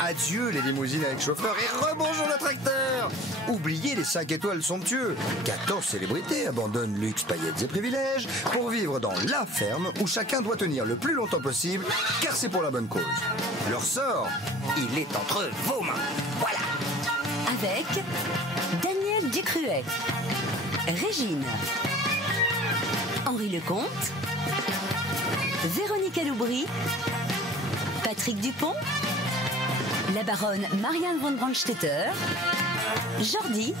Adieu les limousines avec chauffeur et rebonjour le tracteur. Oubliez les 5 étoiles somptueux. 14 célébrités abandonnent luxe, paillettes et privilèges pour vivre dans la ferme où chacun doit tenir le plus longtemps possible car c'est pour la bonne cause. Leur sort, il est entre vos mains. Voilà. Avec Daniel Ducruet, Régine, Henri Lecomte, Véronique Aloubry, Patrick Dupont, la baronne Marianne von Brandstetter, Jordi,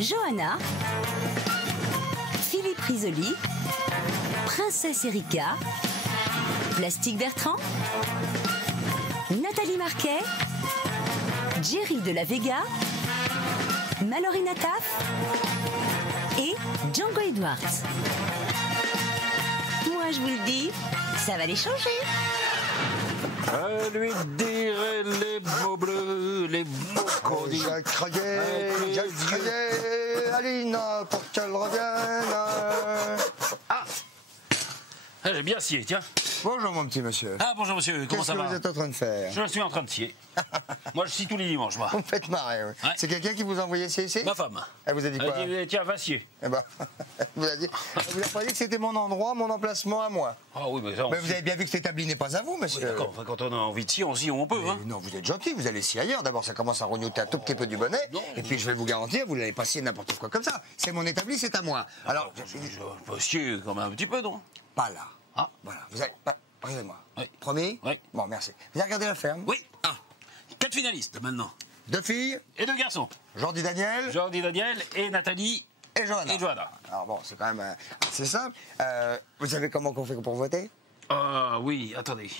Johanna, Philippe Risoli, Princesse Erika, Plastique Bertrand, Nathalie Marquet, Jerry de la Vega, Mallory Nataf et Django Edwards. Moi je vous le dis, ça va les changer. À lui dire les mots bleus, les mots qu'on dit. Jacques Crayet, Alina, pour qu'elle revienne. Ah, j'ai bien scié, tiens. Bonjour mon petit monsieur. Ah, bonjour monsieur, comment ça va? Qu'est-ce que vous êtes en train de faire? Je suis en train de scier. Moi, je scie tous les dimanches, moi. Vous me faites marrer, oui. Ouais. C'est quelqu'un qui vous a envoyé ici? Ma femme. Elle vous a dit quoi? Elle dit, tiens, va scier. Eh ben, elle vous a dit, vous a pas dit que c'était mon endroit, mon emplacement à moi. Ah oui, mais ça, Mais vous avez bien vu que cet établi n'est pas à vous, monsieur. Oui, d'accord, enfin, quand on a envie de scier, on scie où on peut, hein. Non, vous êtes gentil, vous allez scier ailleurs. D'abord, ça commence à rognoter un tout petit peu du bonnet. Non. Et puis, je vais vous garantir, vous n'allez pas scier n'importe quoi comme ça. C'est mon établi, c'est à moi. Alors, Je peux scier quand même un petit peu, non? pas là. Ah. Voilà, vous allez... Regardez-moi. Oui. Promis? Oui. Bon, merci. Vous avez regardé la ferme? Oui. Ah, 4 finalistes, maintenant. 2 filles, Et 2 garçons. Jordi Daniel Jordi Daniel et Nathalie. et Johanna. Et Johanna. Alors bon, c'est quand même assez simple. Vous savez comment qu'on fait pour voter? Ah oui, attendez.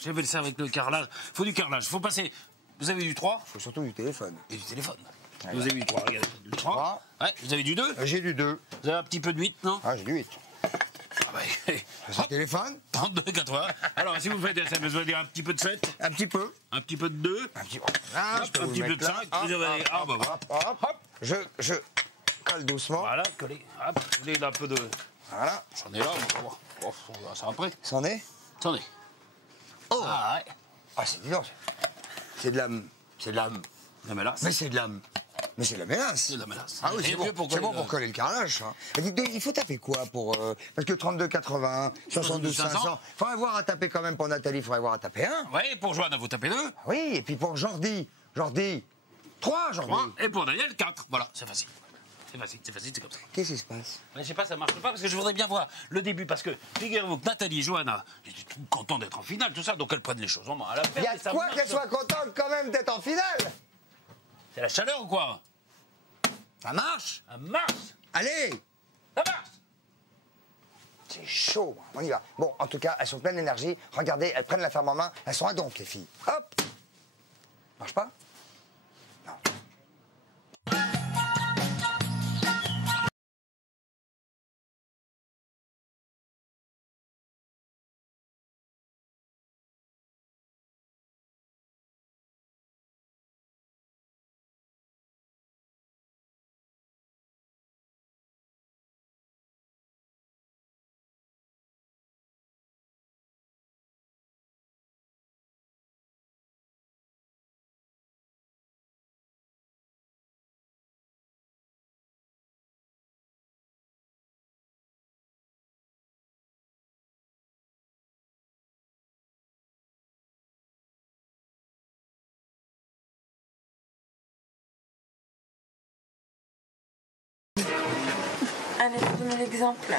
Je vais le faire avec le carrelage. Faut du carrelage. Faut passer. Vous avez du 3 Il faut surtout du téléphone. et du téléphone. Vous avez du 3, regardez. Du 3. Ouais, vous avez du 2. J'ai du 2. Vous avez un petit peu de 8, non? Ah, j'ai du 8. Ah bah, C'est le téléphone? 32,80. Alors, si vous faites ça, vous allez dire un petit peu de 7, Un petit peu. un petit peu de 2, Un petit peu. Ah, hop, je peux un vous petit peu mettre de là. 5. Vous allez... Ah bah voilà. Hop. Je colle doucement. Voilà, collez. Hop, vous avez un peu de... Voilà. J'en ai là, on va ça après. C'en est? Attendez. Oh! Ah ouais. Ah, c'est dis donc, c'est de l'âme. C'est de l'âme. La mélasse. Mais c'est de l'âme. Mais c'est de la mélasse. C'est de la mélasse. Ah oui, Et c'est mieux bon, pour coller pour coller le carrelage. Ça. Et dites donc, il faut taper quoi pour... parce que 32,80, 62 500, il faudrait voir à taper quand même pour Nathalie, il faudrait voir à taper 1. Ouais, pour Joanne, vous tapez 2. Oui, et puis pour Jordi, 3 Jordi. 3. Et pour Daniel, 4. Voilà, c'est facile. C'est facile, c'est comme ça. Qu'est-ce qui se passe? Mais je sais pas, ça marche pas parce que je voudrais bien voir le début. Parce que, figurez-vous que Nathalie et Johanna, j'étais tout content d'être en finale, tout ça, donc elles prennent les choses en main. À la Il y a de quoi qu'elle soit contente quand même d'être en finale? C'est la chaleur ou quoi? Ça marche? Ça marche. Allez! Ça marche. C'est chaud, on y va. Bon, en tout cas, elles sont pleines d'énergie. Regardez, elles prennent la ferme en main. Elles sont indomptes, les filles. Hop! Marche pas? Non. Allez, donne l'exemple.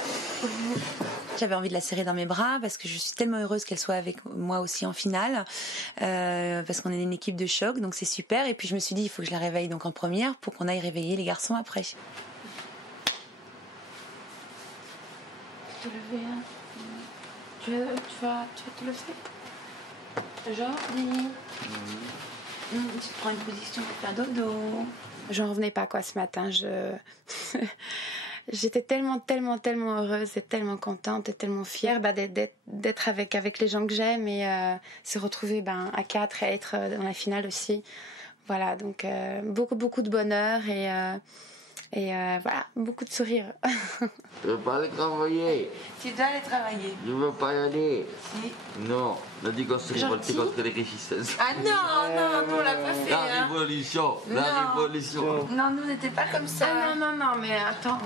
J'avais envie de la serrer dans mes bras parce que je suis tellement heureuse qu'elle soit avec moi aussi en finale, parce qu'on est une équipe de choc, donc c'est super. Et puis je me suis dit, il faut que je la réveille donc en première pour qu'on aille réveiller les garçons après. Te lever, hein. Tu vas te lever. Jordi. Tu te prends une position pour faire dodo. J'en revenais pas quoi ce matin. J'étais tellement heureuse et tellement contente et tellement fière d'être avec les gens que j'aime et se retrouver à 4 et être dans la finale aussi. Voilà, donc beaucoup de bonheur et Et voilà, beaucoup de sourires. Je veux pas aller travailler. Tu dois aller travailler. Je veux pas y aller. Si. Non, on a dit qu'on se révoltait contre les régisseuses. Ah non, nous on l'a pas fait. La révolution, la révolution. Non, nous on n'était pas comme ça. Ah non, mais attends.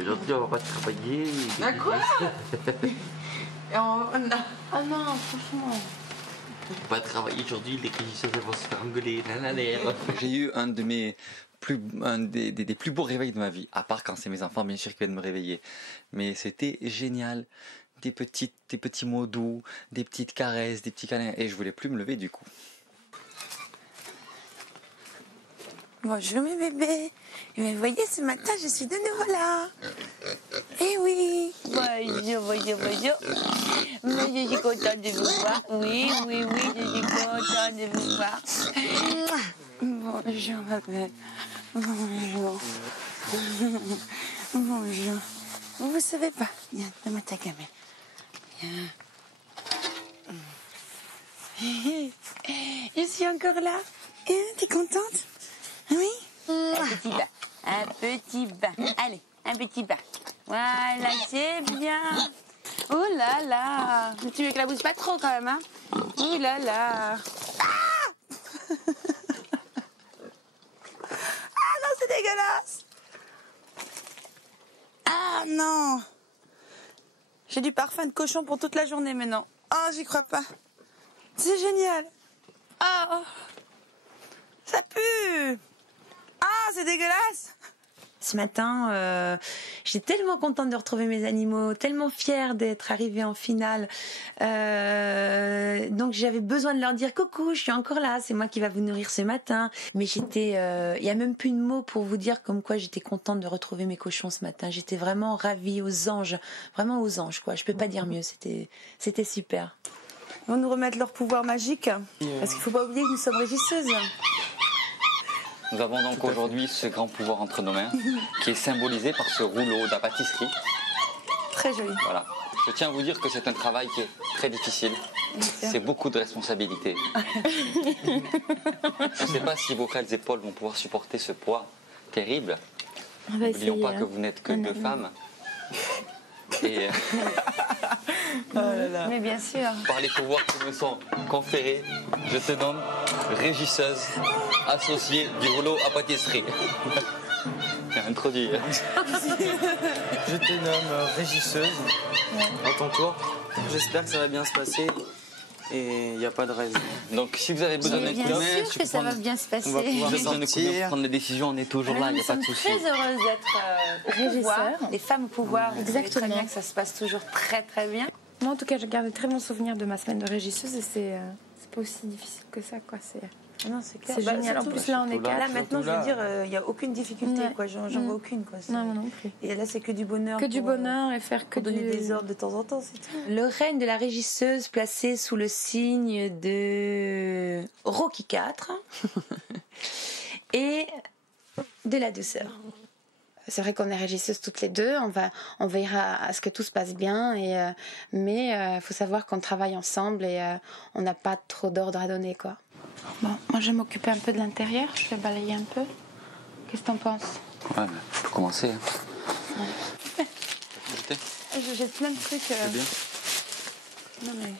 Aujourd'hui, on va pas travailler. À quoi Oh non, franchement. On va pas travailler aujourd'hui, les régisseuses vont se faire engueuler. J'ai eu un des plus beaux réveils de ma vie, à part quand c'est mes enfants bien sûr qui viennent me réveiller. Mais c'était génial, des petits mots doux, des petites caresses, des petits câlins, et je voulais plus me lever du coup. Bonjour mes bébés. Et vous voyez, ce matin, je suis de nouveau là. Eh oui. Bonjour. Moi, je suis contente de vous voir. Oui, je suis contente de vous voir. Bonjour ma belle. Bonjour. Bonjour. Vous savez pas. Viens, donne-moi ta gamelle. Viens. Je suis encore là. T'es contente? Oui. Un petit bain. Allez, un petit bain. Voilà, c'est bien. Oh là là. Tu m'éclabousses pas trop quand même, hein? Oh là là. Ah non, c'est dégueulasse. Ah non. J'ai du parfum de cochon pour toute la journée maintenant. Oh, j'y crois pas. C'est génial. Oh, ça pue. Ah, c'est dégueulasse. Ce matin, j'étais tellement contente de retrouver mes animaux, tellement fière d'être arrivée en finale. Donc j'avais besoin de leur dire coucou, je suis encore là, c'est moi qui va vous nourrir ce matin. Mais j'étais, il y a même plus de mots pour vous dire comme quoi j'étais contente de retrouver mes cochons ce matin. J'étais vraiment ravie, aux anges, vraiment aux anges quoi. Je peux pas dire mieux, c'était super. Ils vont nous remettre leur pouvoir magique, parce qu'il faut pas oublier que nous sommes régisseuses. Nous avons donc aujourd'hui ce grand pouvoir entre nos mains, qui est symbolisé par ce rouleau de la pâtisserie. Très joli. Voilà. Je tiens à vous dire que c'est un travail qui est très difficile. C'est beaucoup de responsabilités. Je ne sais pas si vos frêles épaules vont pouvoir supporter ce poids terrible. N'oublions pas que vous n'êtes que deux femmes. Et Mais bien sûr. par les pouvoirs qui me sont conférés, je te nomme régisseuse associée du rouleau à pâtisserie. J'ai introduit. Je te nomme régisseuse. À ton tour. J'espère que ça va bien se passer. Et il n'y a pas de raison. Donc si vous avez besoin d'un coup de Bien main, sûr que ça va bien se passer. On va pouvoir si vous avez besoin d'un coup de main sortir. pour prendre les décisions, on est toujours là, il n'y a pas de Nous souci. sommes très heureuses d'être au pouvoir, les femmes au pouvoir. Vous savez très Exactement. bien que ça se passe toujours très très bien. Moi, en tout cas, je garde de très bons souvenirs de ma semaine de régisseuse et c'est pas aussi difficile que ça, quoi. Non, c'est clair. C'est génial. En surtout- plus, là, on est surtout là, quatre. Là maintenant, je Surtout veux dire, il n'y a aucune difficulté, Ouais. quoi. J'en vois aucune, quoi. Non, moi non plus. Et là, c'est que du bonheur. Que du pour, bonheur et faire que pour donner du... des ordres de temps en temps, c'est tout. Le règne de la régisseuse placé sous le signe de Rocky IV et de la douceur. C'est vrai qu'on est régisseuses toutes les deux, on veillera à ce que tout se passe bien, mais faut savoir qu'on travaille ensemble et on n'a pas trop d'ordre à donner, quoi. Bon, moi je vais m'occuper un peu de l'intérieur, je vais balayer un peu. Qu'est-ce que t'en penses? Ouais, mais on peut commencer. Hein. Je jette plein de trucs. C'est bien. Non, mais...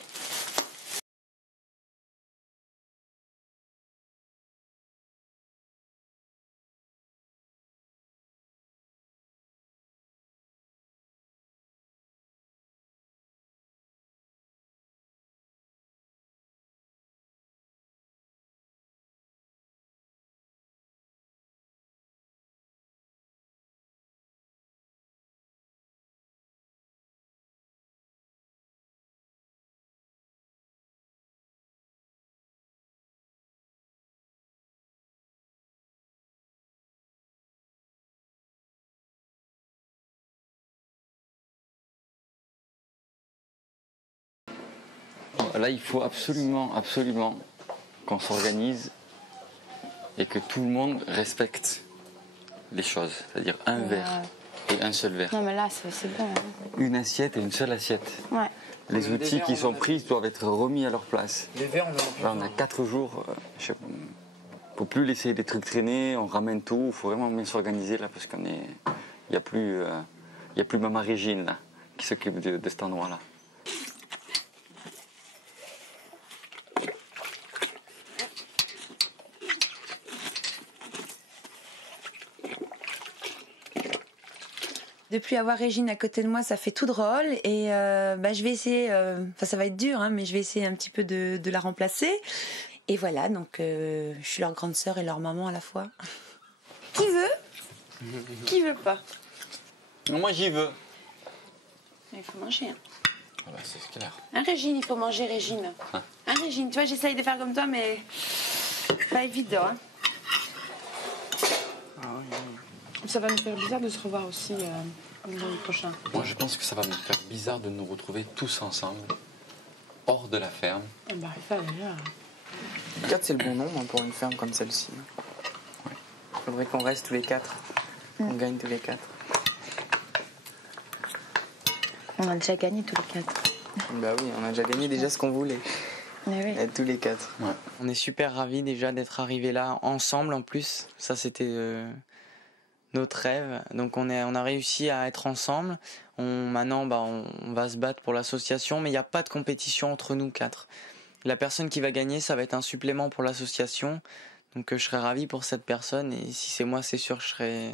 Là, il faut absolument qu'on s'organise et que tout le monde respecte les choses. C'est-à-dire un verre et un seul verre. Non mais là c'est bon. Hein. Une assiette et une seule assiette. Ouais. Les outils qui sont pris doivent être remis à leur place. Les verres, on en a plus. Là, on a 4 jours. faut plus laisser des trucs traîner, on ramène tout, il faut vraiment bien s'organiser là parce qu'il n'y a plus maman Régine là, qui s'occupe de cet endroit-là. De plus avoir Régine à côté de moi, ça fait tout drôle et je vais essayer, ça va être dur, hein, mais je vais essayer un petit peu de la remplacer. Et voilà, donc je suis leur grande sœur et leur maman à la fois. Qui veut? Qui veut pas? Moi j'y veux. Il faut manger. Hein. Ah bah, c'est clair. Hein, Régine, il faut manger, Régine. Hein, Régine, tu vois, j'essaye de faire comme toi, mais pas évident. Hein. Ça va nous faire bizarre de se revoir aussi l'année prochaine. Moi, je pense que ça va me faire bizarre de nous retrouver tous ensemble, hors de la ferme. Ah bah, ça, déjà. 4, c'est le bon nombre pour une ferme comme celle-ci. Ouais. Il faudrait qu'on reste tous les 4. On gagne tous les 4. On a déjà gagné tous les 4. Bah oui, on a déjà gagné déjà ce qu'on voulait. Mais oui. Être tous les 4. Ouais. On est super ravis déjà d'être arrivés là ensemble en plus. Ça, c'était notre rêve. Donc on a réussi à être ensemble. Maintenant, on va se battre pour l'association, mais il n'y a pas de compétition entre nous 4. La personne qui va gagner, ça va être un supplément pour l'association. Donc je serai ravi pour cette personne. Et si c'est moi, c'est sûr, je serai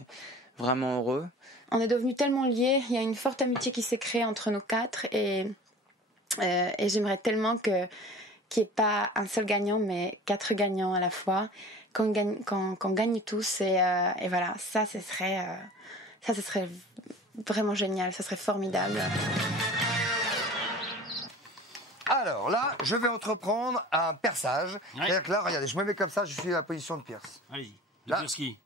vraiment heureux. On est devenus tellement liés, il y a une forte amitié qui s'est créée entre nous 4 et j'aimerais tellement qu'il n'y ait pas un seul gagnant, mais 4 gagnants à la fois, qu'on gagne tous et voilà, ça ce serait vraiment génial, ça serait formidable. Alors là, je vais entreprendre un perçage. Ouais. C'est-à-dire que là, regardez, je me mets comme ça, je suis à la position de Pierce. Allez-y. Là. Pierce qui?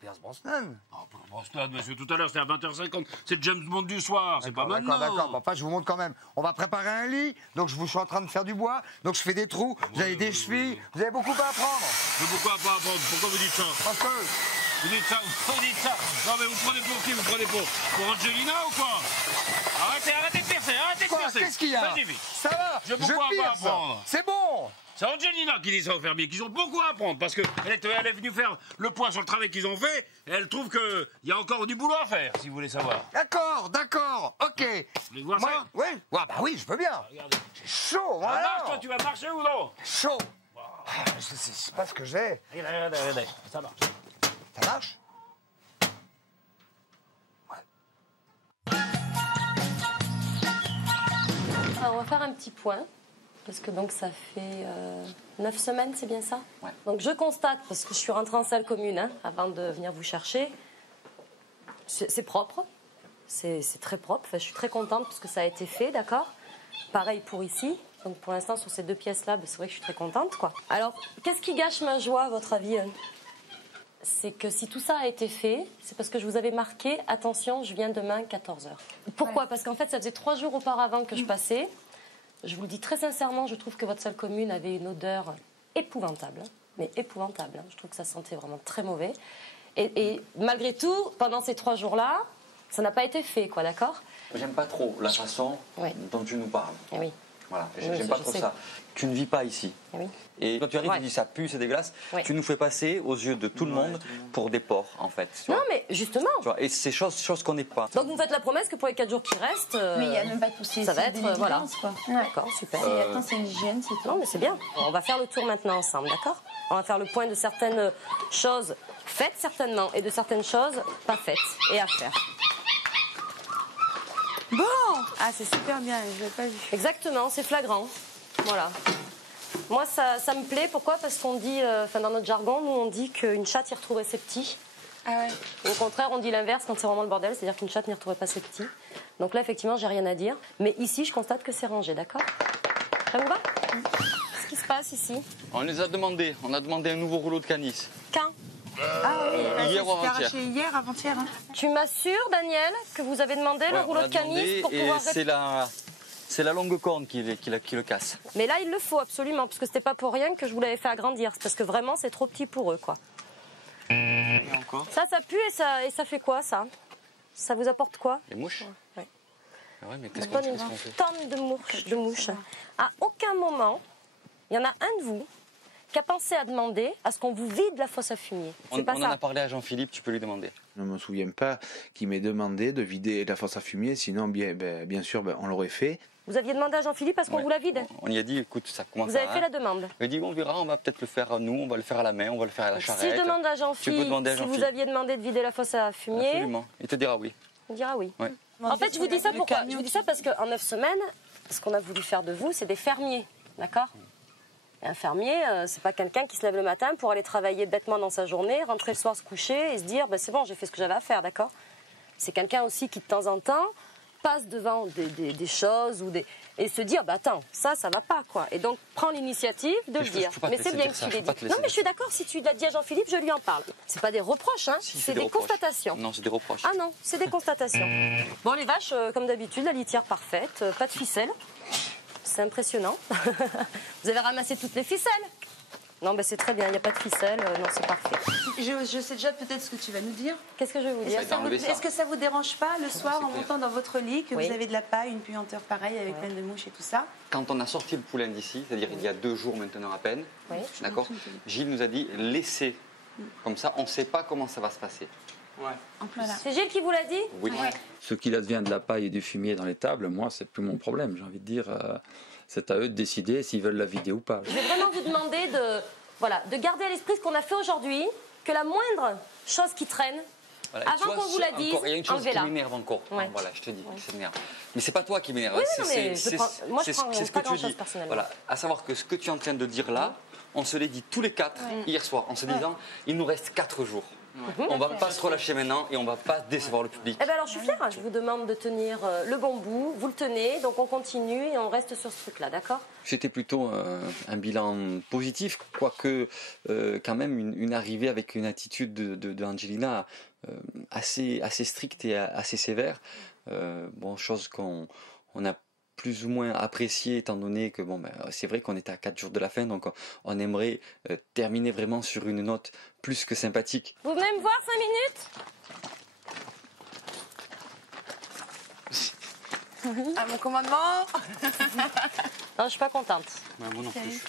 Pierce Brosnan. Oh, Brosnan, monsieur, tout à l'heure, c'était à 20h50. C'est le James Bond du soir, c'est pas D'accord, maintenant. d'accord. Bon, enfin, je vous montre quand même. On va préparer un lit. Donc, je suis en train de faire du bois. Donc, je fais des trous. Vous avez des chevilles. Vous avez beaucoup à apprendre. Mais pourquoi pas apprendre? Pourquoi vous dites ça? Parce que Vous dites ça? Non, mais vous prenez pour qui? Vous prenez pour Angelina ou quoi? Arrêtez de percer, arrêtez de quoi? percer. Qu'est-ce qu'il y a? Vas-y, vite. Ça va. Je pourquoi pas pierce. apprendre. C'est bon. C'est Angelina qui dit ça aux fermiers, qu'ils ont beaucoup à apprendre, parce qu'elle est venue faire le point sur le travail qu'ils ont fait, et elle trouve qu'il y a encore du boulot à faire, si vous voulez savoir. D'accord. Ok. Vous voulez voir ça? Oui. Ouais, bah oui, je veux bien. Regardez. J'ai chaud, Ça voilà. marche, toi, tu vas marcher ou non? Chaud. Je sais pas ce que j'ai. Regardez, ça marche. Ça marche? Alors, on va faire un petit point, parce que donc ça fait 9 semaines, c'est bien ça? Ouais. Donc je constate, parce que je suis rentrée en salle commune avant de venir vous chercher, c'est propre, c'est très propre, enfin, je suis très contente parce que ça a été fait, d'accord? Pareil pour ici, donc pour l'instant sur ces 2 pièces-là, c'est vrai que je suis très contente, quoi. Alors, qu'est-ce qui gâche ma joie, à votre avis? C'est que si tout ça a été fait, c'est parce que je vous avais marqué, attention, je viens demain 14h. Pourquoi? Parce qu'en fait, ça faisait 3 jours auparavant que je passais. Je vous le dis très sincèrement, je trouve que votre salle commune avait une odeur épouvantable. Mais épouvantable. Je trouve que ça sentait vraiment très mauvais. Et malgré tout, pendant ces 3 jours-là, ça n'a pas été fait, quoi, d'accord? J'aime pas trop la façon dont tu nous parles. Eh oui. Voilà, Oui, j'aime pas je trop sais. ça. Tu ne vis pas ici. Eh oui. Et quand tu arrives, tu dis ça pue, c'est dégueulasse. Ouais. Tu nous fais passer aux yeux de tout le monde pour des porcs, en fait. Tu Non, vois. mais justement. Tu vois, et c'est chose qu'on n'est pas. Donc vous me faites la promesse que pour les 4 jours qui restent, Mais il n'y a même pas de poussée. ça va être, voilà. Quoi. D'accord, super. Attends, c'est une hygiène, c'est tout. Non, mais c'est bien. On va faire le tour maintenant ensemble, d'accord? On va faire le point de certaines choses faites certainement et de certaines choses pas faites et à faire. Bon! Ah, c'est super bien, je l'ai pas vu. Exactement, c'est flagrant. Voilà. Moi, ça me plaît. Pourquoi? Parce qu'on dit, dans notre jargon, nous, on dit qu'une chatte y retrouverait ses petits. Ah ouais. Au contraire, on dit l'inverse quand c'est vraiment le bordel, c'est-à-dire qu'une chatte n'y retrouverait pas ses petits. Donc là, effectivement, j'ai rien à dire. Mais ici, je constate que c'est rangé, d'accord? Ça vous va? Qu'est-ce qui se passe ici? On les a demandé. On a demandé un nouveau rouleau de canis. Quand? Ah oui, Hier ou c'était avant-hier. arraché hier, avant-hier. Hein. Tu m'assures, Daniel, que vous avez demandé le Ouais, rouleau on l'a de canis demandé pour et pouvoir... c'est la longue corne qui le casse. Mais là, il le faut absolument, parce que c'était pas pour rien que je vous l'avais fait agrandir. C'est parce que vraiment, c'est trop petit pour eux, quoi. Et encore. Ça pue et ça fait quoi, ça? Ça vous apporte quoi? Les mouches? Ouais. Ah ouais, mais Ça qu'est-ce donne qu'on une fait? tonne de mouches. À aucun moment, il y en a un de vous qui a pensé à demander à ce qu'on vous vide la fosse à fumier. On C'est pas en ça. a parlé à Jean-Philippe, tu peux lui demander. Je ne me souviens pas qu'il m'ait demandé de vider la fosse à fumier, sinon bien sûr on l'aurait fait. Vous aviez demandé à Jean-Philippe à ce qu'on vous la vide. On y a dit, écoute, ça commence Vous avez fait la demande. Il a dit, on verra, on va peut-être le faire nous, on va le faire à la main, on va le faire à la charrette. Si je demande à Tu peux Jean-Philippe demander à si vous Jean-Philippe. aviez demandé de vider la fosse à fumier, Absolument, il te dira oui. il dira oui. Ouais. En fait, je vous dis ça pourquoi? Je vous dis ça parce qu'en 9 semaines, ce qu'on a voulu faire de vous, c'est des fermiers, d'accord? Et un fermier, c'est pas quelqu'un qui se lève le matin pour aller travailler bêtement dans sa journée, rentrer le soir se coucher et se dire, c'est bon, j'ai fait ce que j'avais à faire, d'accord? C'est quelqu'un aussi qui, de temps en temps, passe devant des choses et se dire, attends, ça va pas, quoi. Et donc, prend l'initiative de le dire. Mais c'est bien qu'il l'ait dit. Non, mais je suis d'accord, si tu l'as dit à Jean-Philippe, je lui en parle. C'est pas des reproches, hein, c'est des constatations. Non, c'est des reproches. Ah non, c'est des constatations. Bon, les vaches, comme d'habitude, la litière parfaite, pas de ficelle. C'est impressionnant. Vous avez ramassé toutes les ficelles? Non, c'est très bien, il n'y a pas de ficelle, non, c'est parfait. Je sais déjà peut-être ce que tu vas nous dire. Qu'est-ce que je vais vous dire? Est-ce que ça vous dérange pas le soir en clair. montant dans votre lit que Oui. vous avez de la paille, une puanteur pareille avec plein de mouches et tout ça? Quand on a sorti le poulain d'ici, c'est-à-dire il y a 2 jours maintenant à peine, Oui. d'accord, Gilles nous a dit, laissez, comme ça, on ne sait pas comment ça va se passer. En plein là. C'est Gilles qui vous l'a dit? Oui. Ce qu'il advient de la paille et du fumier dans les tables, moi, c'est plus mon problème. J'ai envie de dire, c'est à eux de décider s'ils veulent la vider ou pas. Je vais vraiment vous demander de garder à l'esprit ce qu'on a fait aujourd'hui, que la moindre chose qui traîne, Voilà. Et tu avant vois, qu'on vous la dise, encore, il y a une chose qui enlevez-la. m'énerve encore. Ouais. Voilà, je te dis, ça m'énerve. Mais c'est pas toi qui m'énerve. Oui, c'est non, mais c'est- je prends- moi, je c'est- prends c'est ce pas que tu grand-chose dis. personnellement. Voilà, à savoir que ce que tu es en train de dire là, on se l'est dit tous les 4 hier soir, en se disant, il nous reste 4 jours. On va pas se relâcher maintenant et on va pas décevoir le public. Eh bien alors je suis fière, je vous demande de tenir le bon bout, vous le tenez, donc on continue et on reste sur ce truc-là, d'accord? C'était plutôt un bilan positif, quoique quand même une arrivée avec une attitude de Angelina assez stricte et assez sévère. Chose qu'on a plus ou moins apprécié étant donné que c'est vrai qu'on était à 4 jours de la fin, donc on aimerait terminer vraiment sur une note plus que sympathique. Vous venez me voir 5 minutes? À mon commandement. Non, je suis pas contente. Ouais, moi non plus.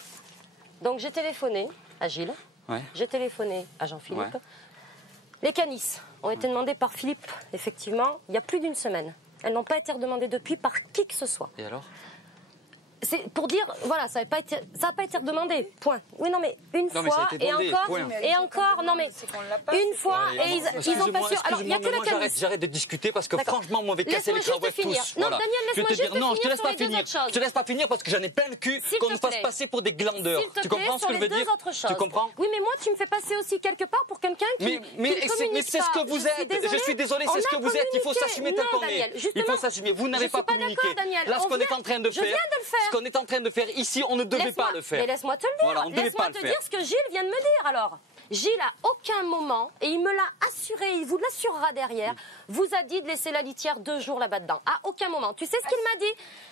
Donc j'ai téléphoné à Gilles, Ouais. j'ai téléphoné à Jean-Philippe. Ouais. Les canisses ont été demandées par Philippe, effectivement, il y a plus d'une semaine. Elles n'ont pas été redemandées depuis par qui que ce soit. Et alors? C'est pour dire, voilà, ça n'a pas été redemandé, point. Oui, non, mais une Non, mais ça a fois, été demandé, point. et encore, non, mais une fois, et ils ont pas su. Alors, il n'y a que la canisse. J'arrête de discuter parce que D'accord. franchement, moi, avec casser Laisse-moi les juste cravats finir. tous. Non, Voilà. Daniel, Je vais laisse-moi te juste dire, non, je te finir laisse sur pas les deux finir. autres choses. Je te laisse pas finir parce que j'en ai plein le cul S'il qu'on te nous fasse plaît. passer pour des glandeurs. S'il te Tu plaît, comprends ce sur que je les veux dire? deux autres choses. Tu comprends? Oui, mais moi, tu me fais passer aussi quelque part pour quelqu'un qui Mais ne communique c'est ce pas. que vous êtes. Je suis désolé, c'est ce que vous êtes. Il faut s'assumer tel Non, qu'on est. Daniel, Il justement, faut s'assumer. Vous n'avez je pas suis pas communiqué. d'accord, Daniel. Là, ce On qu'on est vient- en train de je viens faire, de le faire. ce qu'on est en train de faire ici, on ne devait pas le faire. Mais laisse-moi te le dire. Voilà, on ne devait Laisse-moi pas le te faire. dire ce que Gilles vient de me dire alors. Gilles, à aucun moment, et il me l'a assuré, il vous l'assurera derrière, vous a dit de laisser la litière 2 jours là-bas dedans. À aucun moment. Tu sais ce qu'il m'a dit?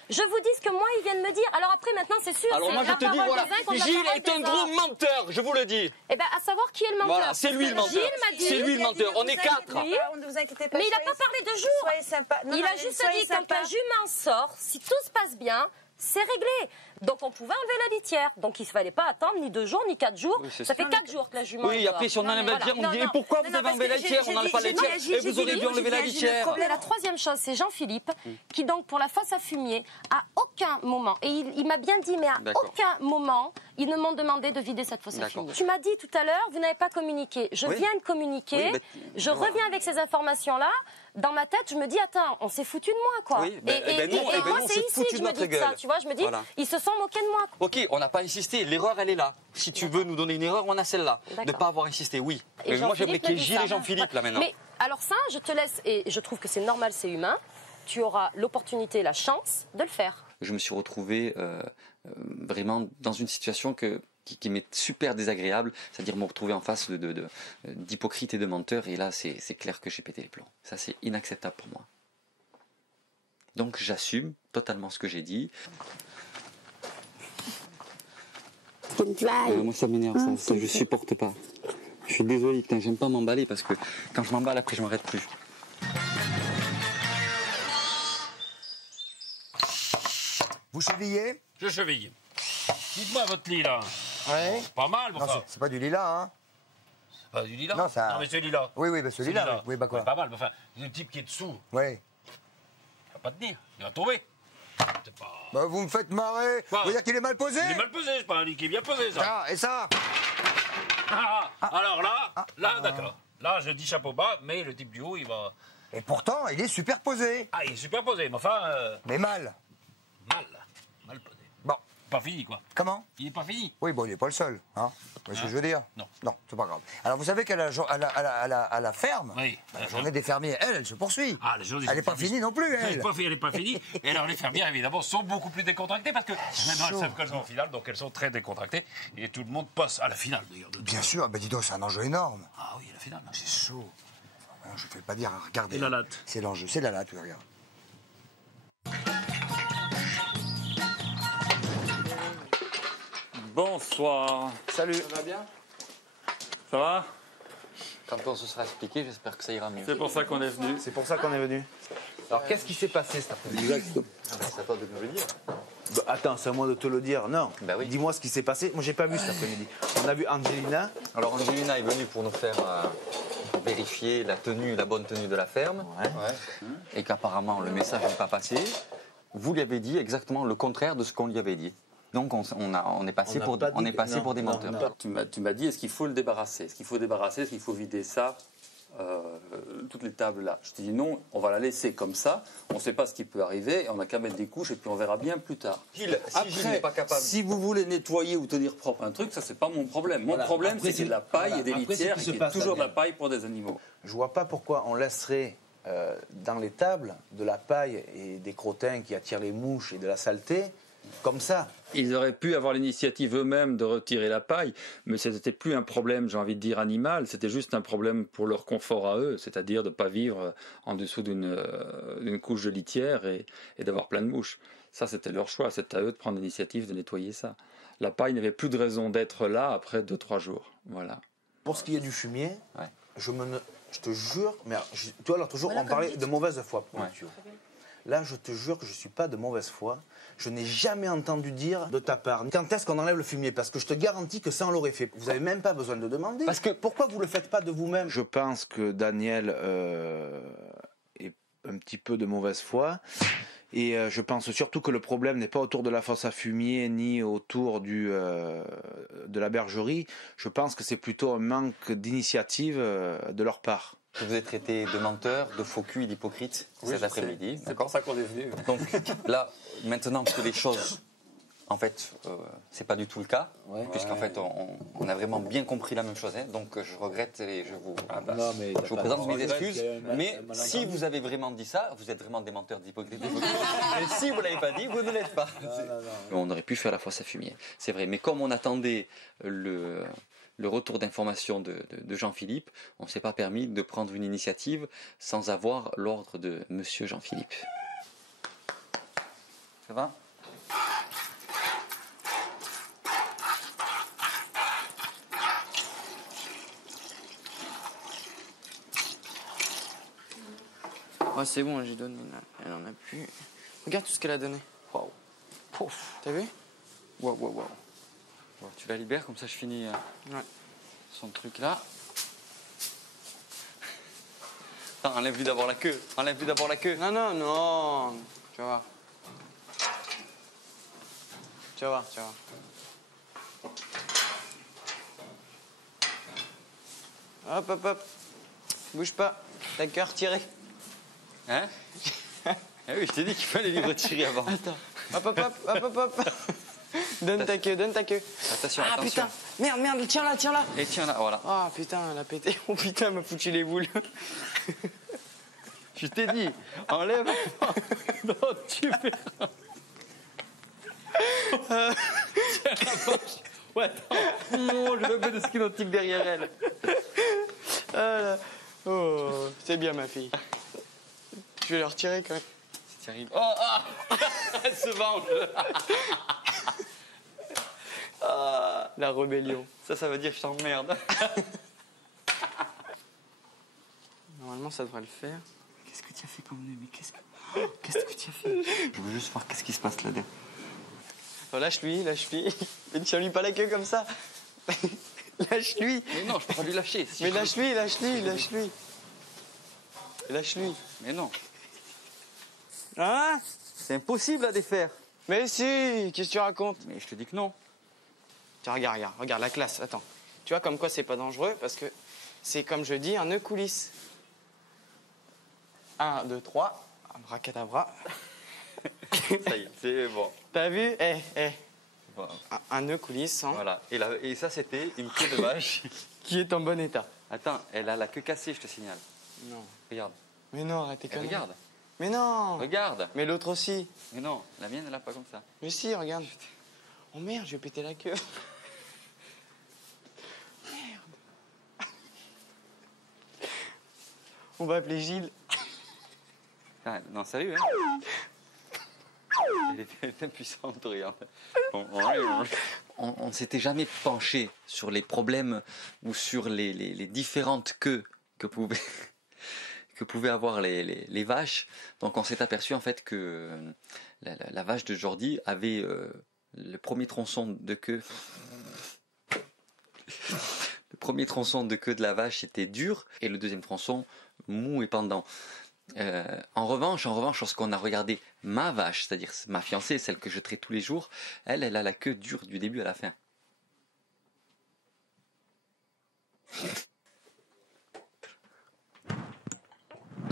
Je vous dis ce que moi, il vient de me dire. Alors après, maintenant, c'est sûr, Alors c'est moi, je la te dis, parole voilà, des uns contre la Gilles parole est un des gros autres. menteur, je vous le dis. Eh bien, à savoir qui est le menteur. Voilà, c'est lui le menteur. Gilles m'a dit. C'est lui le menteur. On est 4. Oui. Ne vous inquiétez pas. Mais il n'a pas parlé de jour. Soyez sympa. Il a juste dit quand un jument sort, si tout se passe bien, c'est réglé. Donc on pouvait enlever la litière. Donc il ne fallait pas attendre ni 2 jours, ni 4 jours. Oui, c'est ça ça. fait 4 jours que la jument Oui, est après, si on dehors. enlève la litière, on me dit, et pourquoi vous avez enlevé la litière? On n'enlève pas la litière. Et vous auriez dû enlever la litière. Et la troisième chose, c'est Jean-Philippe, qui donc pour la fosse à fumier, à aucun moment, et il m'a bien dit, mais à D'accord. aucun moment, ils ne m'ont demandé de vider cette fosse à D'accord. fumier. Tu m'as dit tout à l'heure, vous n'avez pas communiqué. Je Oui. viens de communiquer, Oui, je voilà. reviens avec ces informations-là. Dans ma tête, je me dis, attends, on s'est foutu de moi, quoi. Oui, ben nous, et moi, on c'est s'est ici foutu que de je me notre dis de ça, gueule. tu vois. Je me dis, Voilà. ils se sont moqués de moi. Ok, on n'a pas insisté. L'erreur, elle est là. Si tu veux nous donner une erreur, on a celle-là. De ne D'accord. pas avoir insisté, oui. Et Mais moi, j'aimerais Jean-Philippe qu'il y ait me dit Gilles ça. et Jean-Philippe, là, maintenant. Mais alors ça, je te laisse, et je trouve que c'est normal, c'est humain. Tu auras l'opportunité, la chance de le faire. Je me suis retrouvé vraiment dans une situation qui m'est super désagréable, c'est-à-dire me retrouver en face d'hypocrites et de menteurs, et là c'est clair que j'ai pété les plombs. Ça c'est inacceptable pour moi. Donc j'assume totalement ce que j'ai dit. Moi ça m'énerve, ça je supporte pas. Je suis désolé, putain, j'aime pas m'emballer parce que quand je m'emballe après je m'arrête plus. Vous chevillez? Je cheville. Dites-moi votre lit là. Ouais. Pas mal, Non, enfin. c'est pas du lilas, hein. C'est pas du lilas. Non, ça... Non, mais c'est lilas. Oui, oui, bah celui-là. Oui, bah quoi. Ouais, pas mal, mais enfin, le type qui est dessous, Oui. il va pas tenir, il va tomber. C'est pas... Bah, vous me faites marrer. Quoi? Vous voulez dire qu'il est mal posé? Il est mal pesé, c'est pas un lit qui est bien pesé, ça. Ah, et ça? Alors là, d'accord. Là, je dis chapeau bas, mais le type du haut, il va... Et pourtant, il est superposé. Ah, il est superposé, mais enfin... Mais mal. Mal posé. Bon. Pas fini, quoi. Comment? Il est pas fini. Oui, bon, il n'est pas le seul. Hein. Vous voyez ce que je veux dire? Non. Non, c'est pas grave. Alors, vous savez qu'à la ferme, Oui. la journée des fermiers, elle se poursuit. Ah, la journée Elle n'est pas finie non plus, Elle elle. n'est pas finie. Et alors, les fermières, évidemment, sont beaucoup plus décontractées parce que maintenant, elles savent qu'elles sont en finale, donc elles sont très décontractées. Et tout le monde passe à la finale, d'ailleurs. Bien sûr, bah dis donc, c'est un enjeu énorme. Ah oui, la finale. C'est chaud. Enfin, je ne vais pas dire, hein, regardez. Et la latte. C'est l'enjeu, c'est la latte, oui, regarde. Bonsoir. Salut. Ça va bien? Ça va? Quand on se sera expliqué, j'espère que ça ira mieux. C'est pour ça qu'on est venu. C'est pour ça qu'on est venu. Alors, qu'est-ce qui s'est passé cet après-midi? C'est à toi de me le dire. Bah, attends, c'est à moi de te le dire. Non. Bah oui. Dis-moi ce qui s'est passé. Moi, j'ai pas vu cet après-midi. On a vu Angelina. Alors Angelina est venue pour nous faire vérifier la bonne tenue de la ferme. Ouais. Et qu'apparemment le message n'est pas passé. Vous lui avez dit exactement le contraire de ce qu'on lui avait dit. Donc on est passé pour des menteurs. Non. Tu m'as dit, est-ce qu'il faut le débarrasser? Est-ce qu'il faut débarrasser? Est-ce qu'il faut vider ça? Toutes les tables là. Je te dis non, on va la laisser comme ça. On ne sait pas ce qui peut arriver. On n'a qu'à mettre des couches et puis on verra bien plus tard. Gilles, si Gilles n'est pas capable. Si vous voulez nettoyer ou tenir propre un truc, ça c'est pas mon problème. Mon problème, c'est qu'il y a de la paille et des litières et qu'il y a toujours de la paille pour des animaux. Je vois pas pourquoi on laisserait dans les tables de la paille et des crottins qui attirent les mouches et de la saleté comme ça. Ils auraient pu avoir l'initiative eux-mêmes de retirer la paille, mais ce n'était plus un problème, j'ai envie de dire, animal, c'était juste un problème pour leur confort à eux, c'est-à-dire de ne pas vivre en dessous d'une couche de litière et d'avoir plein de mouches. Ça, c'était leur choix, c'était à eux de prendre l'initiative de nettoyer ça. La paille n'avait plus de raison d'être là après 2-3 jours. Voilà. Pour ce qui est du fumier, ouais. je te jure, mais toi, alors toujours, on parlait de mauvaise foi. Ouais. Là, je te jure que je ne suis pas de mauvaise foi. Je n'ai jamais entendu dire de ta part quand est-ce qu'on enlève le fumier, parce que je te garantis que ça, on l'aurait fait. Vous n'avez même pas besoin de demander. Parce que pourquoi vous ne le faites pas de vous-même? Je pense que Daniel est un petit peu de mauvaise foi. Et je pense surtout que le problème n'est pas autour de la fosse à fumier ni autour de la bergerie. Je pense que c'est plutôt un manque d'initiative de leur part. Je vous ai traité de menteur, de faux cul et d'hypocrite cet après-midi. C'est pour ça qu'on est venu. Donc là, maintenant que les choses, en fait, c'est pas du tout le cas, puisqu'en fait, on a vraiment bien compris la même chose. Hein, donc je regrette et je vous présente mes excuses. Mais si vous avez vraiment dit ça, vous êtes vraiment des menteurs, d'hypocrites. Et si vous l'avez pas dit, vous ne l'êtes pas. On aurait pu faire la fosse à fumier, c'est vrai. Mais comme on attendait le retour d'information de Jean-Philippe, on ne s'est pas permis de prendre une initiative sans avoir l'ordre de Monsieur Jean-Philippe. Ça va ? Oh, c'est bon, j'ai donné. Elle en a plus. Regarde tout ce qu'elle a donné. Waouh. Pouf. T'as vu? Waouh. Tu la libères, comme ça je finis son truc là. Attends, enlève-lui d'abord la queue. Non. Tu vas voir. Tu vas voir. Hop. Bouge pas. Ta queue retirée. Hein? Ah oui, je t'ai dit qu'il fallait les retirer avant. Attends. Hop. Donne ta queue. Attention. Putain. Merde, tiens-la. Et tiens-la, voilà. Ah putain, elle a pété. Oh putain, elle m'a foutu les boules. Je t'ai dit, enlève. Non, tu verras. Tiens la vache. Ouais, attends. Je me mets de ski nautique derrière elle. Oh, c'est bien ma fille. Je vais la retirer quand même. C'est terrible. Oh, elle se venge. La rébellion. Ça veut dire que je t'emmerde. Normalement, ça devrait le faire. Qu'est-ce que tu as fait comme nez? Mais qu'est-ce que tu as fait? Je veux juste voir qu'est-ce qui se passe là-dedans. Oh, lâche-lui. Mais tiens-lui pas la queue comme ça. Lâche-lui. Mais non, je peux pas lui lâcher. Si Mais lâche-lui. Lâche-lui. Mais non. Hein? C'est impossible à défaire. Mais si, qu'est-ce que tu racontes? Mais je te dis que non. Tiens, regarde la classe, attends. Tu vois comme quoi c'est pas dangereux parce que c'est comme je dis un nœud coulisse. 1, 2, 3, abracadabra. Ça y est, c'est bon. T'as vu? Bon. Un nœud coulisse. Hein, Voilà. Et ça, c'était une queue de vache. qui est en bon état. Attends, elle a la queue cassée, je te signale. Non. Regarde. Mais non, arrête tes conneries. Regarde. Mais non. Regarde. Mais l'autre aussi. Mais non, la mienne, elle a pas comme ça. Mais si, regarde. Oh merde, je vais péter la queue. Merde. On va appeler Gilles. Ah, non, sérieux, hein? Elle est impuissante, regarde. On ne s'était jamais penché sur les problèmes ou sur les différentes queues que pouvaient avoir les vaches. Donc on s'est aperçu en fait que la vache de Jordi avait le premier tronçon de queue. Le premier tronçon de queue de la vache était dur et le deuxième tronçon mou et pendant. En revanche, lorsqu'on a regardé ma vache, c'est-à-dire ma fiancée, celle que je traite tous les jours, elle a la queue dure du début à la fin.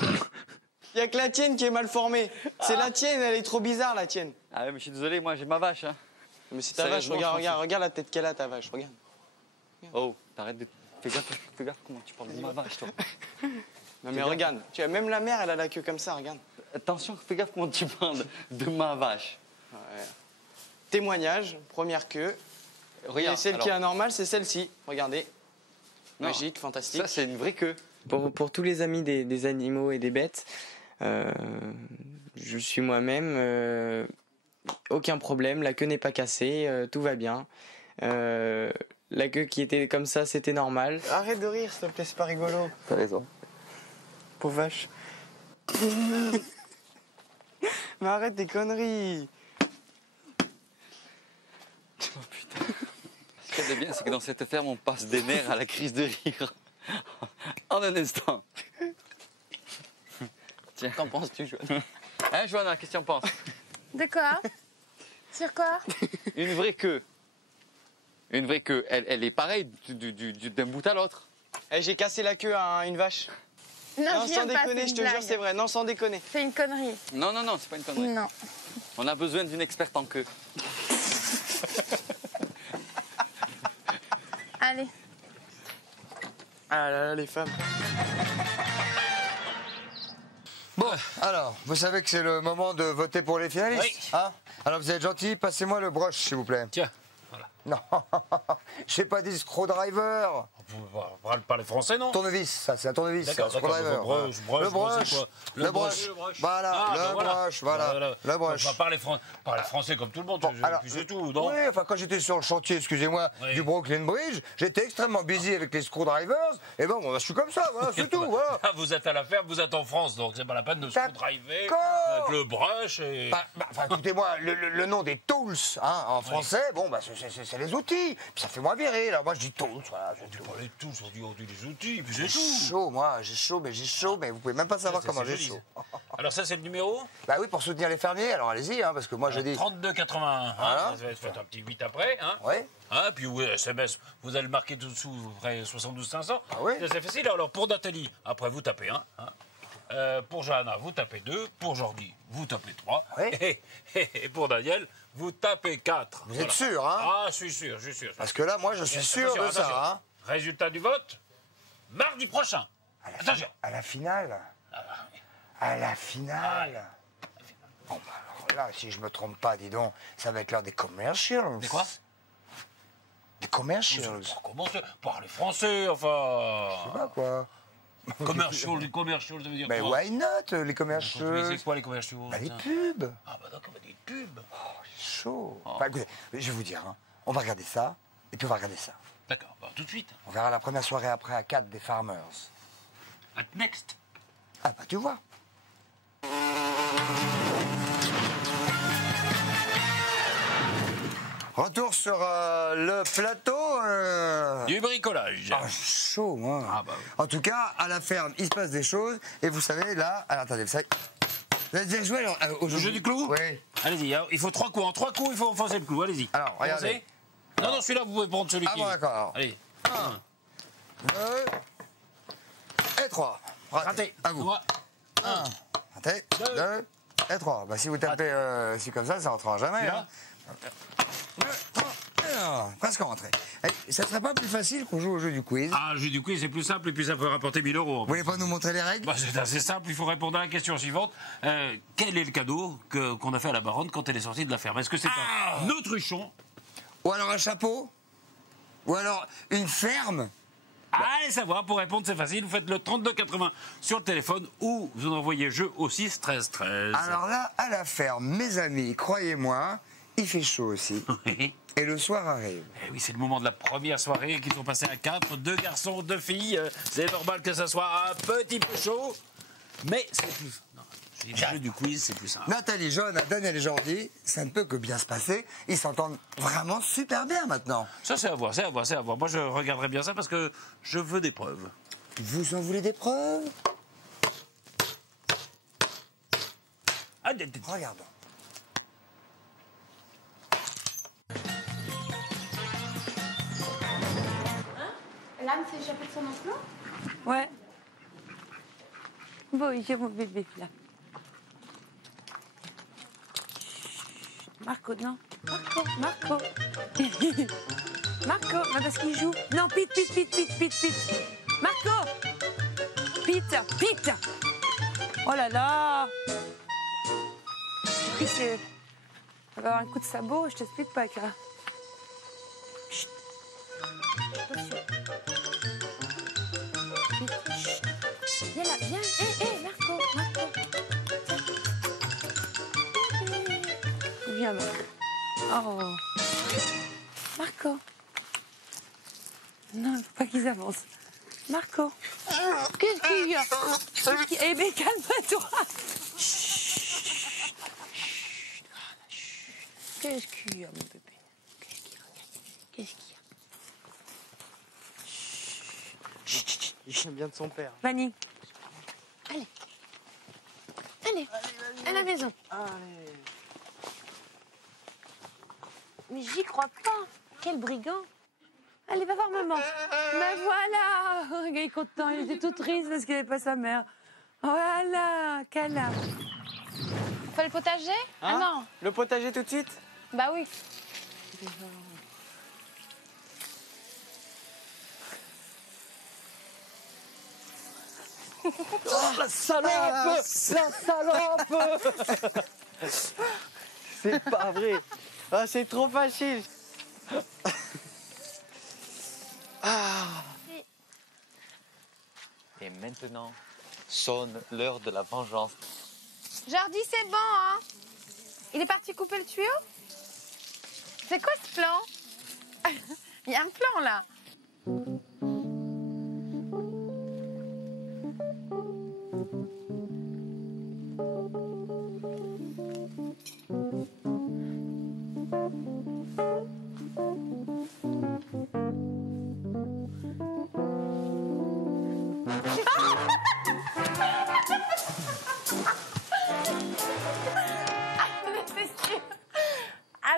Il n'y a que la tienne qui est mal formée. C'est la tienne, elle est trop bizarre, la tienne. Ah ouais, mais je suis désolé, moi j'ai ma vache. Hein. Mais c'est ta vache, regarde la tête qu'elle a, ta vache, regarde. Oh, t'arrêtes de... Fais gaffe comment tu parles de ma vache, toi. Non mais regarde, tu vois, même la mère, elle a la queue comme ça, regarde. Attention, fais gaffe comment tu parles de ma vache. Ouais. Témoignage, première queue. Regarde, et celle qui est anormale, c'est celle-ci. Regardez. Non, magique, fantastique. Ça, c'est une vraie queue. Pour tous les amis des animaux et des bêtes, je suis moi-même. Aucun problème, la queue n'est pas cassée, tout va bien. La queue qui était comme ça, c'était normal. Arrête de rire, s'il te plaît, c'est pas rigolo. T'as raison. Pauvre vache. Mais arrête tes conneries. Oh putain. Ce qu'il y a de bien, c'est que dans cette ferme, on passe des nerfs à la crise de rire. En un instant. Tiens. Qu'en penses-tu, Joanna? Hein, Joanna, qu'est-ce que tu en penses? De quoi? Sur quoi? Une vraie queue. Une vraie queue. Elle est pareille d'un bout à l'autre. J'ai cassé la queue à une vache. Non, sans déconner, je te jure, c'est vrai. Non, sans déconner. C'est une connerie. Non, c'est pas une connerie. Non. On a besoin d'une experte en queue. Allez. Ah là là, les femmes. Bon, alors, vous savez que c'est le moment de voter pour les finalistes, oui. Hein? Alors vous êtes gentil, passez-moi le broche, s'il vous plaît. Tiens, voilà. Non, j'ai pas dit screwdriver. Vous pouvez parler français, non? Tournevis, ça, c'est un tournevis, D'accord, screwdriver. le broche, c'est quoi? Le broche, voilà, Ah, le broche, voilà, le broche. Enfin, parler français comme tout le monde, alors, puis c'est tout, non? Oui, enfin, quand j'étais sur le chantier, excusez-moi, Oui. du Brooklyn Bridge, j'étais extrêmement busy avec les screwdrivers, et bon, je suis comme ça, voilà, c'est tout, voilà. Ah, vous êtes à la ferme, vous êtes en France, donc c'est pas la peine de screwdriver avec le brush et... Enfin, écoutez-moi, le nom des tools, hein, en français, bon, bah, c'est les outils, puis ça fait moins viril, alors moi je dis tools, voilà. On dit pas les tools, on dit les outils, puis c'est J'ai tout. chaud, moi, j'ai chaud, mais vous pouvez même pas savoir comment j'ai joli, chaud. Alors ça, c'est le numéro? Bah oui, pour soutenir les fermiers, alors allez-y, hein, parce que moi je dis... 32,81, Voilà. hein, vous faites un petit 8 après, hein. Oui. Hein, puis oui, SMS, vous allez le marquer dessous, vous ferez 72 500. Ah oui. C'est facile, alors pour Nathalie, après vous tapez 1. Hein. Pour Johanna, vous tapez 2. Pour Jordi, vous tapez 3. Oui. Et pour Daniel, vous tapez 4. Vous êtes sûr, hein? Ah, je suis sûr. Parce que là, moi, je suis sûr de Attention. ça, hein. Résultat du vote, mardi prochain. Attention. À la finale. À la finale. Bon, bah, alors là, si je me trompe pas, dis donc, ça va être l'heure des commercials. Des quoi? Des commercials. Comment c'est? Parlez français, enfin. Je sais pas, quoi. Commercial, ça veut dire Mais quoi? why not, les commercials? Mais c'est quoi les commerciaux? Bah, les pubs. Ah bah d'accord, des pubs. Oh, c'est chaud. Bah, écoutez, je vais vous dire, hein, on va regarder ça, et puis on va regarder ça. D'accord, bah, tout de suite. On verra la première soirée après à 4 des Farmers. At next. Ah bah tu vois. Retour sur le plateau. Du bricolage. Ah, chaud, moi. Ah, bah oui. En tout cas, à la ferme, il se passe des choses. Et vous savez, là... Alors, attendez, vous savez... Vous avez déjà joué au jeu du clou? Oui. Allez-y, il faut 3 coups. En 3 coups, il faut enfoncer le clou. Allez-y. Alors, regardez. Non, celui-là, vous pouvez prendre celui qui... Ah bon, d'accord. Alors. Allez. 1, 2 et 3. Raté. À vous. 1, raté. 2 et 3. Bah, si vous tapez si comme ça rentrera jamais. Hein. 2, 3, 1. Presque rentré. Et ça serait pas plus facile qu'on joue au jeu du quiz? Ah, le jeu du quiz, c'est plus simple et puis ça peut rapporter 1000 euros. Vous voulez pas nous montrer les règles? Bah, c'est assez simple, il faut répondre à la question suivante. Quel est le cadeau qu'on a fait à la baronne quand elle est sortie de la ferme? Est-ce que c'est un autruchon? Ou alors un chapeau? Ou alors une ferme? Allez savoir, pour répondre c'est facile, vous faites le 3280 sur le téléphone ou vous envoyez jeu au 6 13 13. Alors là, à la ferme, mes amis, croyez-moi, il fait chaud aussi. Oui. Et le soir arrive. Eh oui, c'est le moment de la première soirée qu'ils sont passés à 4, 2 garçons, 2 filles. C'est normal que ça soit un petit peu chaud, mais c'est plus... Non, le jeu du quiz, c'est plus simple. Nathalie, John, Daniel et Jordi, ça ne peut que bien se passer. Ils s'entendent vraiment super bien maintenant. Ça, c'est à voir, c'est à voir, c'est à voir. Moi, je regarderai bien ça parce que je veux des preuves. Vous en voulez des preuves? Regardons. L'âne s'est échappé de son enclos? Ouais. Bon, j'ai mon bébé là. Marco, non. Marco. Marco, mais parce qu'il joue. Non, Pete. Marco. Pete. Oh là là. Pete, on va avoir un coup de sabot, je t'explique pas, là. Chut. Attention. Chut. Viens là, viens. Hé, Marco. Viens, Marco. Oh. Marco. Non, il ne faut pas qu'ils avancent. Marco. Qu'est-ce qu'il y a? Eh bien, calme-toi. Chut. Qu'est-ce qu'il y a, mon bébé? Qu'est-ce qu'il y a? Chut. Il vient bien de son père. Vanille. Allez, à la maison. Allez. Mais j'y crois pas. Quel brigand. Allez, va voir maman. Mais voilà. Oh, il est content, il était tout triste parce qu'il n'avait pas sa mère. Voilà, câlin. Faut le potager? Ah Hein? non. Le potager tout de suite? Bah oui. Oh, la salope! C'est pas vrai. Ah, c'est trop facile. Et maintenant sonne l'heure de la vengeance. Jordi, c'est bon, hein? Il est parti couper le tuyau? C'est quoi ce plan? Il y a un plan, là.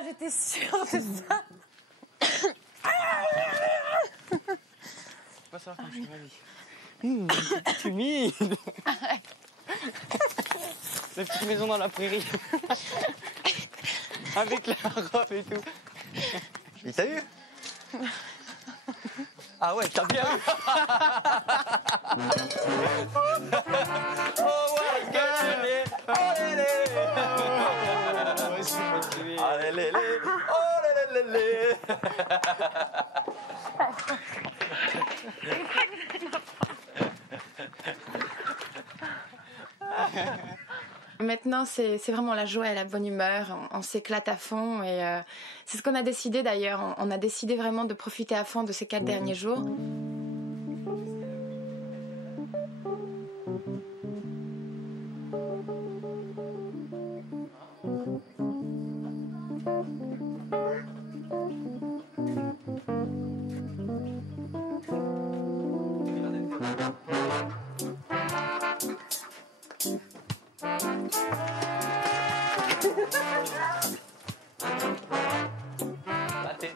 J'étais sûre de ça. Pas ça, comme je t'avais dit. Humide. La petite maison dans la prairie. Avec la robe et tout. Il t'a eu? Ah ouais, t'as bien eu. Oh ouais, allez, allez, Allez, oh lé, lé, lé. Maintenant, c'est vraiment la joie et la bonne humeur. On s'éclate à fond et c'est ce qu'on a décidé d'ailleurs. On a décidé vraiment de profiter à fond de ces 4 derniers jours. Raté.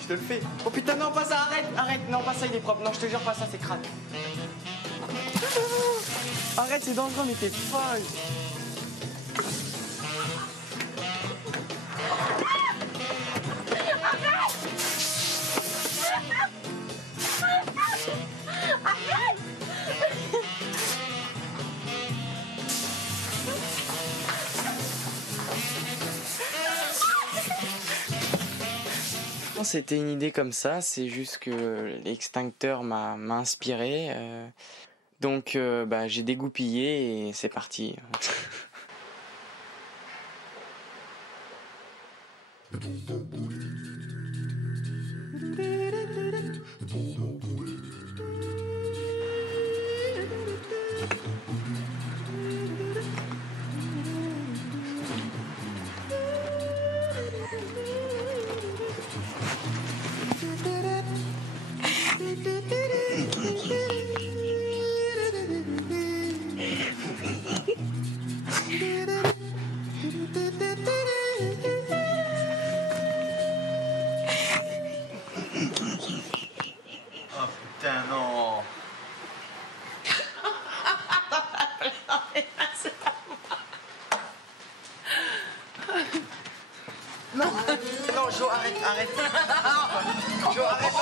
Je te le fais. Oh putain, non, pas ça, arrête. Non, pas ça, il est propre. Non, je te jure, pas ça, c'est crade. Arrête, c'est dangereux, mais t'es folle. C'était une idée comme ça, c'est juste que l'extincteur m'a inspiré. Donc j'ai dégoupillé et c'est parti. Putain, non. Non, non, Jo, arrête. Jo, arrête, non.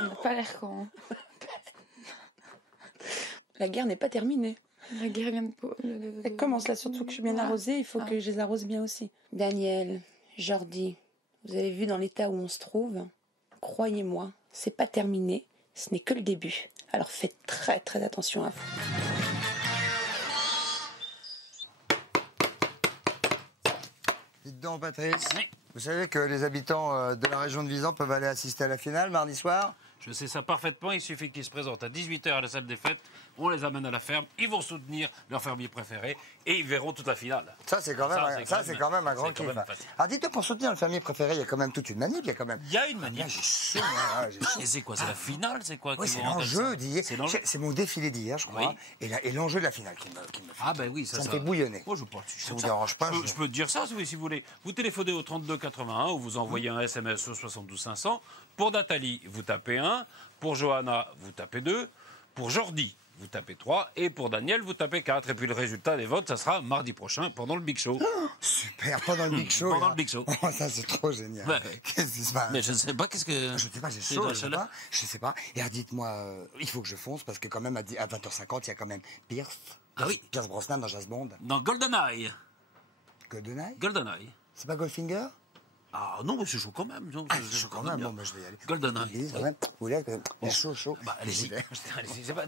On n'a pas l'air con. La guerre n'est pas terminée. La guerre vient de... Elle commence là, surtout que je suis bien arrosée, il faut que je les arrose bien aussi. Daniel, Jordi, vous avez vu dans l'état où on se trouve, croyez-moi, c'est pas terminé, ce n'est que le début. Alors faites très très attention à vous. Dites donc, Patrice, vous savez que les habitants de la région de Visan peuvent aller assister à la finale mardi soir? Je sais ça parfaitement, il suffit qu'ils se présentent à 18h à la salle des fêtes, on les amène à la ferme, ils vont soutenir leur fermier préféré et ils verront toute la finale. Ça, c'est quand même un grand kiff. Alors, dites-moi, pour soutenir le fermier préféré, il y a quand même toute une manip, il y a quand même... Il y a une manip. J'ai chaud. Et c'est quoi, c'est la finale, c'est quoi? Oui, c'est l'enjeu d'hier. C'est mon défilé d'hier, je crois, et l'enjeu de la finale qui me fait... Ah ben oui, ça me fait bouillonner. Moi, ça vous dérange pas? Je peux te dire ça, si vous voulez. Vous téléphonez au 32 81 ou vous envoyez un SMS au 72 500. Pour Nathalie, vous tapez 1. Pour Johanna, vous tapez 2. Pour Jordi, vous tapez 3. Et pour Daniel, vous tapez 4. Et puis le résultat des votes, ça sera mardi prochain pendant le Big Show. Oh, super, pendant le Big Show. Pendant le Big Show. Oh, ça, c'est trop génial. Ouais. Qu'est-ce qui se passe? Mais je ne sais pas, qu'est-ce que... Je ne sais pas, j'ai chaud, je sais pas. Et alors, dites-moi, il faut que je fonce parce que quand même, à 20h50, il y a quand même Pierce. Ah oui. Pierce Brosnan dans James Bond. Dans GoldenEye. GoldenEye? GoldenEye. C'est pas Goldfinger? Ah non, mais c'est chaud quand même. Non, c'est chaud quand même. Bon, bah, je vais y aller. GoldenEye. Vous voulez chaud. Bah, allez-y.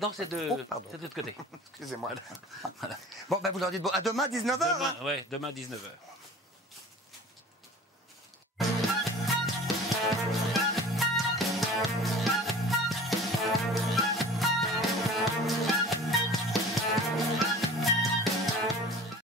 Non, c'est de l'autre côté. Excusez-moi. Voilà. Bon, bah, vous leur dites, bon, à demain, 19h. Ouais, demain, 19h.